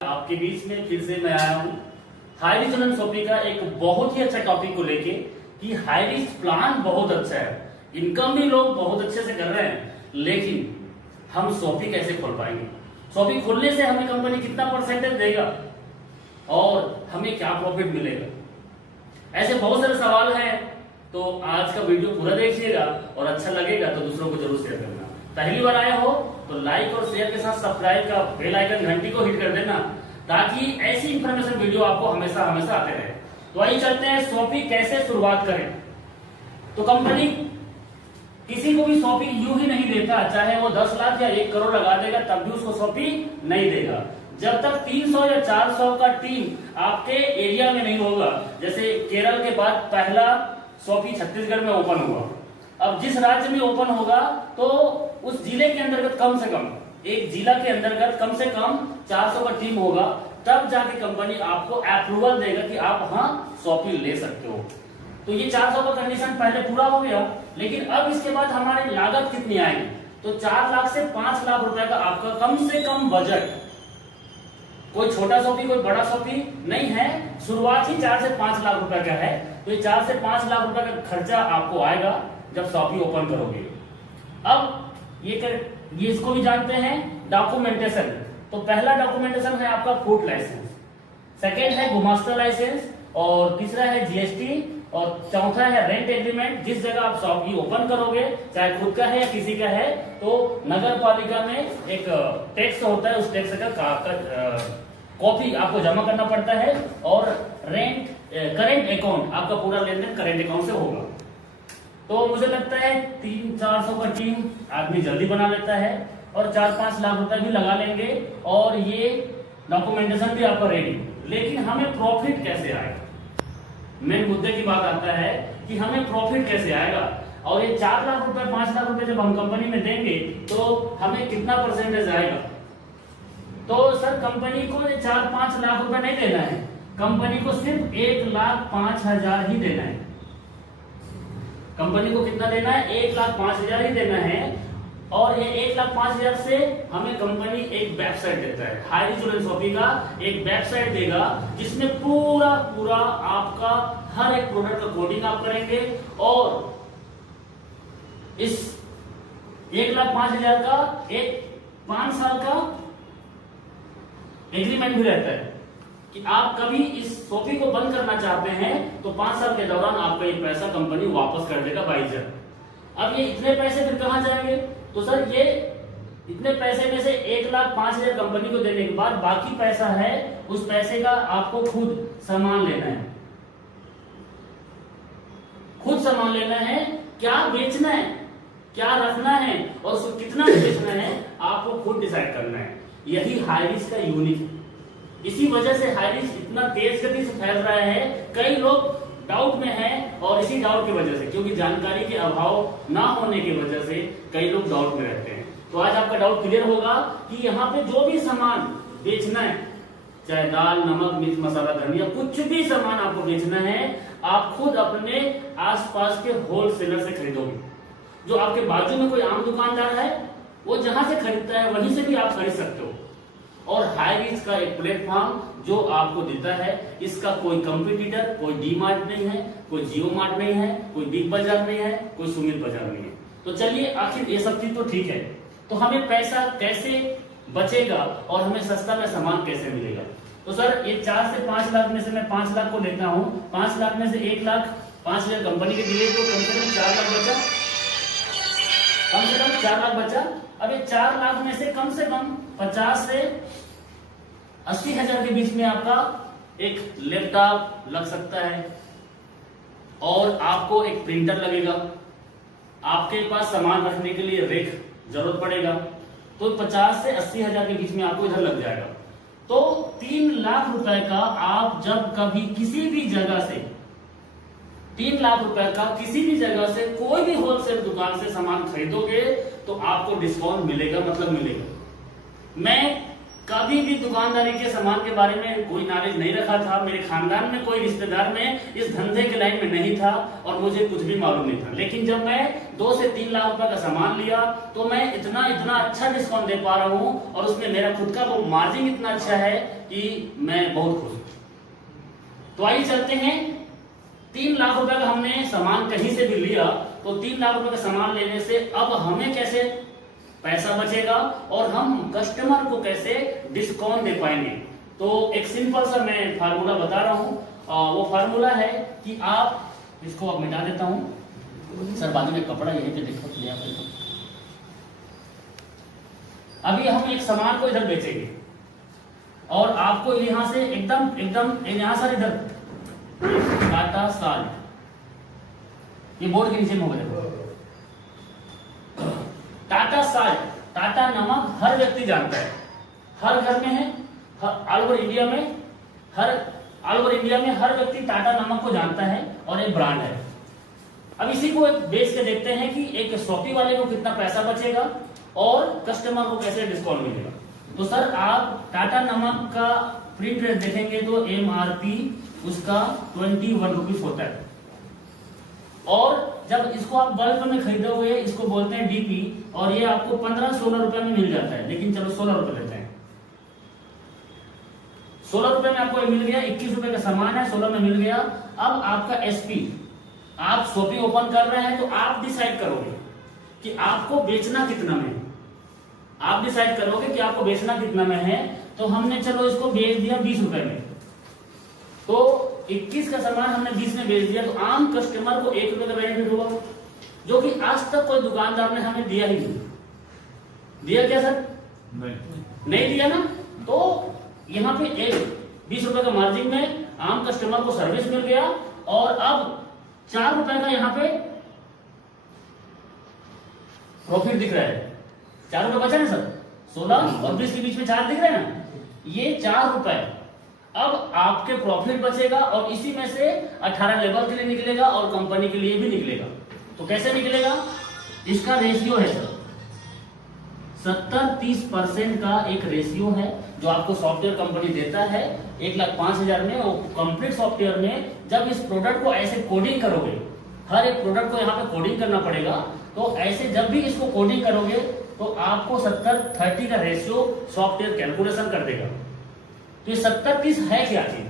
आपके बीच में फिर से मैं आया हूँ हाई रिच एंड शॉपिंग का एक बहुत ही अच्छा टॉपिक को लेके कि हाई रिच प्लान बहुत अच्छा है, इनकम भी लोग बहुत अच्छे से कर रहे हैं, लेकिन हम शॉपिंग कैसे खोल पाएंगे? शॉपिंग खोलने से हमें कंपनी कितना परसेंटेज देगा और हमें क्या प्रॉफिट मिलेगा? ऐसे बहुत सारे सवाल हैं। तो आज का वीडियो पूरा देखिएगा और अच्छा लगेगा तो दूसरों को जरूर शेयर करना। पहली बार आए हो तो लाइक और शेयर के साथ सब्सक्राइब का बेल आइकन घंटी को हिट कर देना ताकि ऐसी इंफॉर्मेशन वीडियो आपको हमेशा हमेशा आते रहे। तो आइए चलते हैं शॉपिंग कैसे शुरुआत करें। तो कंपनी किसी को भी शॉपिंग यूं ही नहीं देता, चाहे वो 10 लाख या 1 करोड़ लगा देगा तब भी उसको शॉपिंग नहीं देगा जब तक 300 या 400 का टीम आपके एरिया में नहीं होगा। जैसे केरल के बाद पहला शॉपिंग छत्तीसगढ़ में ओपन हुआ। अब जिस राज्य में ओपन होगा तो उस जिले के अंतर्गत कम से कम एक जिला के अंतर्गत कम से कम 400 का टीम होगा, तब जाके कंपनी आपको अप्रूवल देगा कि आप हाँ शॉपिंग ले सकते हो। तो ये 400 का कंडीशन पहले पूरा हो गया, लेकिन अब इसके बाद हमारी लागत कितनी आएगी? तो 4 लाख से 5 लाख रुपए का आपका कम से कम बजट। कोई छोटा शॉपिंग कोई बड़ा शॉपिंग नहीं है, शुरुआत ही 4 से 5 लाख रुपए का है। तो ये 4 से 5 लाख रुपए का खर्चा आपको आएगा जब शॉपिंग ओपन करोगे। अब ये इसको भी जानते हैं डॉक्यूमेंटेशन। तो पहला डॉक्यूमेंटेशन है आपका फूड लाइसेंस, सेकेंड है गुमास्ता लाइसेंस और तीसरा है जीएसटी और चौथा है रेंट एग्रीमेंट। जिस जगह आप शॉप ओपन करोगे, चाहे खुद का है या किसी का है, तो नगर पालिका में एक टैक्स होता है, उस टैक्स का कॉपी आपको जमा करना पड़ता है और रेंट करेंट अकाउंट आपका पूरा लेन देन करेंट अकाउंट से होगा। तो मुझे लगता है 300-400 का टीम आदमी जल्दी बना लेता है और 4-5 लाख रुपए भी लगा लेंगे और ये डॉक्यूमेंटेशन भी आपका रेडी। लेकिन हमें प्रॉफिट कैसे आएगा? मेन मुद्दे की बात आता है कि हमें प्रॉफिट कैसे आएगा। और ये 4 लाख रुपए 5 लाख रुपए जब हम कंपनी में देंगे तो हमें कितना परसेंटेज आएगा? तो सर कंपनी को 4-5 लाख रुपए नहीं देना है, कंपनी को सिर्फ 1,05,000 ही देना है। कंपनी को कितना देना है? 1,05,000 ही देना है। और ये 1,05,000 से हमें कंपनी एक वेबसाइट देता है, हाई रिच एंड शॉपिंग का एक वेबसाइट देगा जिसमें पूरा पूरा आपका हर एक प्रोडक्ट का कोडिंग आप करेंगे और इस 1,05,000 का एक 5 साल का एग्रीमेंट भी रहता है कि आप कभी इस शॉपिंग को बंद करना चाहते हैं तो 5 साल के दौरान आपका ये पैसा कंपनी वापस कर देगा बाइजर। अब ये इतने पैसे फिर कहां जाएंगे? तो सर ये इतने पैसे में से 1,05,000 कंपनी को देने के बाद बाकी पैसा है, उस पैसे का आपको खुद सामान लेना है, खुद सामान लेना है, क्या बेचना है, क्या रखना है और उसको कितना बेचना है आपको खुद डिसाइड करना है। यही हाई रिच का यूनिक है। इसी वजह से हाई रिच इतना तेज गति से फैल रहा है। कई लोग डाउट में हैं और इसी डाउट की वजह से, क्योंकि जानकारी के अभाव ना होने की वजह से कई लोग डाउट में रहते हैं। तो आज आपका डाउट क्लियर होगा कि यहाँ पे जो भी सामान बेचना है, चाहे दाल नमक मिर्च मसाला धनिया, कुछ भी सामान आपको बेचना है, आप खुद अपने आसपास के होलसेलर से खरीदोगे। जो आपके बाजू में कोई आम दुकानदार है वो जहां से खरीदता है वहीं से भी आप खरीद सकते हो। और हाई रिच का एक प्लेटफॉर्म जो आपको देता है, इसका कोई कंपटीटर, कोई डी मार्ट नहीं है, कोई जियो मार्ट नहीं है, कोई बिग बाजार नहीं है, कोई सुमित बाजार नहीं है। तो चलिए आखिर ये सब चीज तो ठीक है, तो हमें पैसा कैसे बचेगा और हमें सस्ता में सामान कैसे मिलेगा? तो सर ये 4 से 5 लाख में से मैं 5 लाख को लेता हूँ, 5 लाख में से 1,05,000 कंपनी के दिए तो कम से कम 4 लाख बचा, कम से कम 4 लाख बचा। अब ये 4 लाख में से कम 50 से 80,000 के बीच में आपका एक लैपटॉप लग सकता है और आपको एक प्रिंटर लगेगा, आपके पास सामान रखने के लिए रेक जरूरत पड़ेगा। तो 50 से 80,000 के बीच में आपको इधर लग जाएगा। तो 3 लाख रुपए का आप जब कभी किसी भी जगह से 3 लाख रुपए का किसी भी जगह से कोई भी होलसेल दुकान से सामान खरीदोगे तो आपको डिस्काउंट मिलेगा, मतलब मिलेगा। मैं कभी भी दुकानदारी के सामान के बारे में कोई नॉलेज नहीं रखा था। मेरे खानदान में कोई रिश्तेदार में इस धंधे के लाइन में नहीं था और मुझे कुछ भी मालूम नहीं था। लेकिन जब मैं 2 से 3 लाख रुपए का सामान लिया तो मैं इतना अच्छा डिस्काउंट दे पा रहा हूँ और उसमें मेरा खुद का मार्जिन इतना अच्छा है कि मैं बहुत खुश हूँ। तो आइए चलते हैं, 3 लाख रुपए का हमने सामान कहीं से भी लिया तो 3 लाख रुपए का सामान लेने से अब हमें कैसे पैसा बचेगा और हम कस्टमर को कैसे डिस्काउंट दे पाएंगे। तो एक सिंपल सा मैं फार्मूला बता रहा हूँ। वो फार्मूला है कि आप इसको अब मिटा देता हूँ। सर बाजू में कपड़ा यहीं पे देखो लिया तो। अभी हम एक सामान को इधर बेचेंगे और आपको यहां से एकदम यहां सर इधर टाटा साल्ट, ये बोर्ड के नीचे में होगा। टाटा साल्ट, टाटा नमक हर व्यक्ति जानता है, हर घर में है, ऑल ओवर इंडिया में हर व्यक्ति टाटा नमक को जानता है और एक ब्रांड है। अब इसी को एक बेच के देखते हैं कि एक शॉपी वाले को कितना पैसा बचेगा और कस्टमर को कैसे डिस्काउंट मिलेगा। तो सर आप टाटा नमक का प्रिंट रेट देखेंगे तो MRP उसका 21 रुपीज होता है और जब इसको आप बल्क में खरीदोगे इसको बोलते हैं DP और ये आपको 15-16 रुपए में मिल जाता है। लेकिन चलो 16 रुपए लेते हैं, 16 रुपए में आपको मिल गया, 21 रुपए का सामान है, 16 में मिल गया। अब आपका SP, आप शॉपी ओपन कर रहे हैं तो आप डिसाइड करोगे कि आपको बेचना कितना में, आप डिसाइड करोगे कि आपको बेचना कितना में है। तो हमने चलो इसको बेच दिया 20 रुपए में, तो 21 का सामान हमने 20 में बेच दिया तो आम कस्टमर को 1 रुपए का बेनिफिट हुआ, जो कि आज तक कोई दुकानदार ने हमें दिया ही नहीं। दिया क्या सर? नहीं दिया ना। तो यहाँ पे 20 रुपए का मार्जिन में आम कस्टमर को सर्विस मिल गया और अब 4 रुपए का यहाँ पे प्रॉफिट दिख रहा है। 4 रुपए बचा ना सर, 16 और 20 के बीच में 4 दिख रहे हैं ना, ये 4 रुपए अब आपके प्रॉफिट बचेगा और इसी में से 18 लेबर के लिए निकलेगा और कंपनी के लिए भी निकलेगा। तो कैसे निकलेगा? इसका रेशियो है सर 70-30% का एक रेशियो है जो आपको सॉफ्टवेयर कंपनी देता है 1,05,000 में। वो कंप्लीट सॉफ्टवेयर में जब इस प्रोडक्ट को ऐसे कोडिंग करोगे, हर एक प्रोडक्ट को यहाँ पे कोडिंग करना पड़ेगा, तो ऐसे जब भी इसको कोडिंग करोगे तो आपको 70-30 का रेशियो सॉफ्टवेयर कैलकुलेशन कर देगा। तो ये 70-30 है क्या चीज?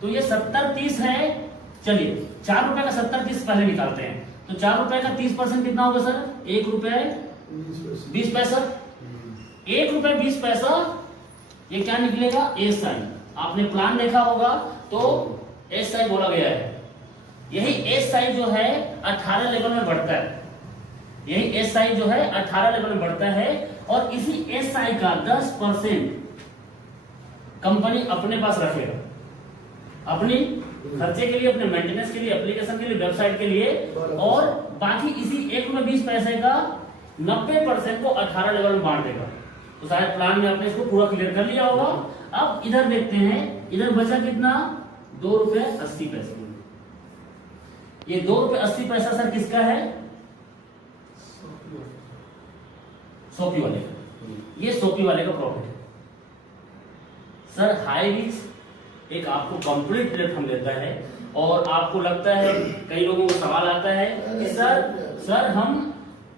तो ये 70-30 है। चलिए 4 रुपए का 70-30 पहले निकालते हैं। तो 4 रुपए का 30% कितना होगा सर? 1 रुपए 20 पैसा। 1 रुपए 20 पैसा, ये क्या निकलेगा? SI। आपने प्लान देखा होगा तो SI बोला गया है। यही SI जो है 18 लेवल में बढ़ता है, यही SI जो है 18 लेवल में बढ़ता है और इसी SI का 10% कंपनी अपने पास रखेगा, अपनी खर्चे के लिए, अपने मेंटेनेंस के लिए, एप्लीकेशन के लिए, वेबसाइट के लिए, और बाकी इसी 1 रुपए 20 पैसे का 90% को 18 लेवल में बांट देगा। तो शायद प्लान में आपने इसको पूरा क्लियर कर लिया होगा। अब इधर देखते हैं, इधर बचा कितना? 2 रुपए 80 पैसे। ये 2 रुपए 80 पैसा सर किसका है? शॉपी वाले का। ये शॉपी वाले का प्रॉफिट है सर। हाई रिस्क एक आपको कंप्लीट प्लेटफॉर्म देता है और आपको लगता है, कई लोगों को सवाल आता है कि सर हम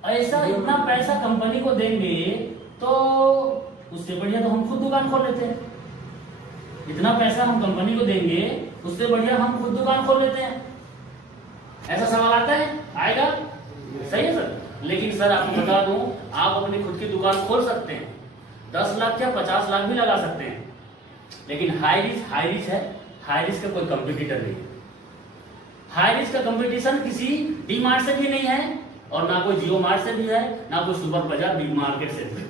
ऐसा इतना पैसा कंपनी को देंगे तो उससे बढ़िया तो हम खुद दुकान खोल लेते हैं। इतना पैसा हम कंपनी को देंगे उससे बढ़िया हम खुद दुकान खोल लेते हैं। ऐसा सवाल आता है, आएगा? सही है सर। लेकिन सर आपको बता दूं, आप अपनी खुद की दुकान खोल सकते हैं, 10 लाख या 50 लाख भी लगा सकते हैं, लेकिन हाई रिस्क है। हाई रिस्क का कोई कंपटीटर नहीं है। हाई रिस्क का कंपटीशन किसी डी मार्ट से भी नहीं है और ना कोई जियो मार्ट से भी है, ना कोई सुपर बाजार बिग मार्केट से भी।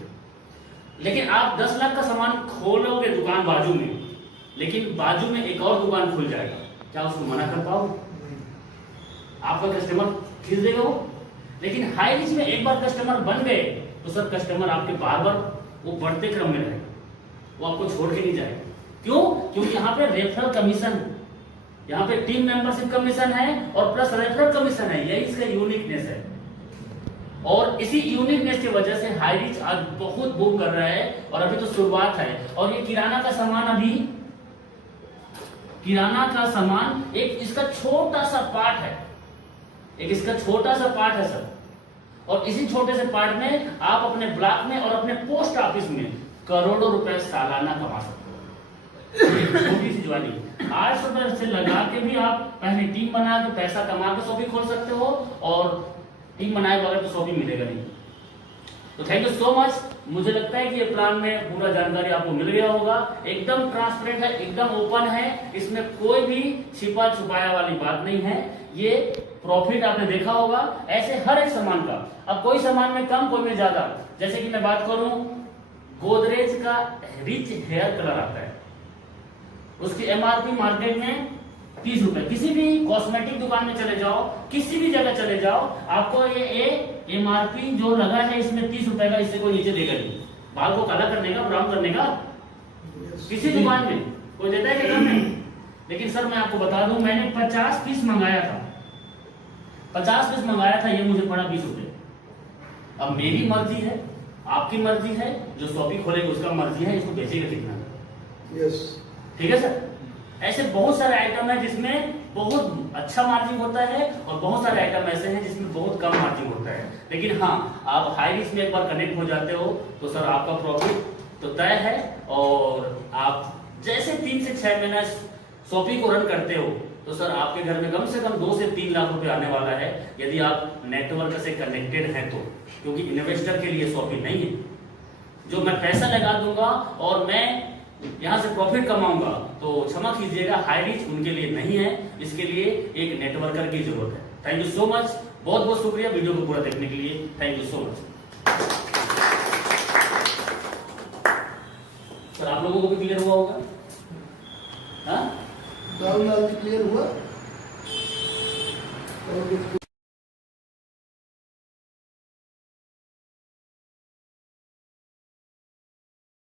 लेकिन आप 10 लाख का सामान खोलोगे दुकान बाजू में, लेकिन बाजू में एक और दुकान खुल जाएगा, क्या उसको मना कर पाओगे? आपका कस्टमर खींच देगा वो। लेकिन हाई रिस्क में एक बार कस्टमर बन गए तो सर कस्टमर आपके बार बार वो बढ़ते क्रम में रहेगा, वो आपको छोड़ के नहीं जाएगा। क्यों? क्योंकि यहाँ पे रेफरल कमीशन है, यहाँ पे टीम मेंबरशिप कमीशन है और प्लस रेफरल कमीशन है। यही इसका यूनिकनेस है। और इसी यूनिकनेस की वजह से हाई रिच आज बहुत बूम कर रहा है और अभी तो शुरुआत है। और ये किराना का सामान एक इसका छोटा सा पार्ट है, सर। और इसी छोटे से पार्ट में आप अपने ब्लॉक में और अपने पोस्ट ऑफिस में करोड़ों रुपए सालाना कमा सकते हो। छोटी सी ज्वाइनिंग 800 रुपए से लगा के भी आप पहले टीम बना के पैसा कमा के शॉप भी खोल सकते हो, और टीम बनाए बगैर तो शॉप भी मिलेगा नहीं। तो थैंक यू सो मच। मुझे लगता है कि ये प्लान में पूरा जानकारी आपको मिल गया होगा। एकदम ट्रांसपेरेंट है, एकदम ओपन है, इसमें कोई भी छिपा छुपाया वाली बात नहीं है। ये प्रॉफिट आपने देखा होगा ऐसे हर एक सामान का। अब कोई सामान में कम, कोई में ज्यादा। जैसे कि मैं बात करूं, गोदरेज का रिच हेयर कलर आता है, उसकी एमआरपी मार्केट में 30 रुपए। किसी भी कॉस्मेटिक दुकान में चले जाओ, किसी भी जगह चले जाओ, आपको ये एमआरपी जो लगा है इसमें 30 रुपए का, इससे कोई नीचे देगा नहीं। बाल को काला करने का, ब्राउन करने का किसी दुकान में कोई देता है कि कम नहीं। लेकिन सर मैं आपको बता दूं, मैंने 50 पीस मंगाया था, ये मुझे पड़ा 20 रुपए। अब मेरी मर्जी है, आपकी मर्जी है, जो शॉपिंग खोलेगा उसका मर्जी है, इसको बेचेगा कितना। यस, ठीक है सर। ऐसे बहुत सारे आइटम है जिसमें बहुत अच्छा मार्जिन होता है, और बहुत सारे आइटम ऐसे हैं जिसमें बहुत कम मार्जिन होता है। लेकिन हाँ, आप हाई रिस्क में एक बार कनेक्ट हो जाते हो तो सर आपका प्रॉफिट तो तय है। और आप जैसे 3 से 6 महीना शॉपिंग को रन करते हो तो सर आपके घर में कम से कम 2 से 3 लाख रुपए आने वाला है, यदि आप नेटवर्क से कनेक्टेड हैं तो। क्योंकि इन्वेस्टर के लिए शॉपिंग नहीं है, जो मैं पैसा लगा दूंगा और मैं यहां से प्रॉफिट कमाऊंगा, तो क्षमा कीजिएगा, हाई रिच उनके लिए नहीं है। इसके लिए एक नेटवर्कर की जरूरत है। थैंक यू सो मच, बहुत बहुत शुक्रिया वीडियो को पूरा देखने के लिए। Thank you so much. Sir आप लोगों को भी क्लियर हुआ होगा? हाँ, क्लियर हुआ।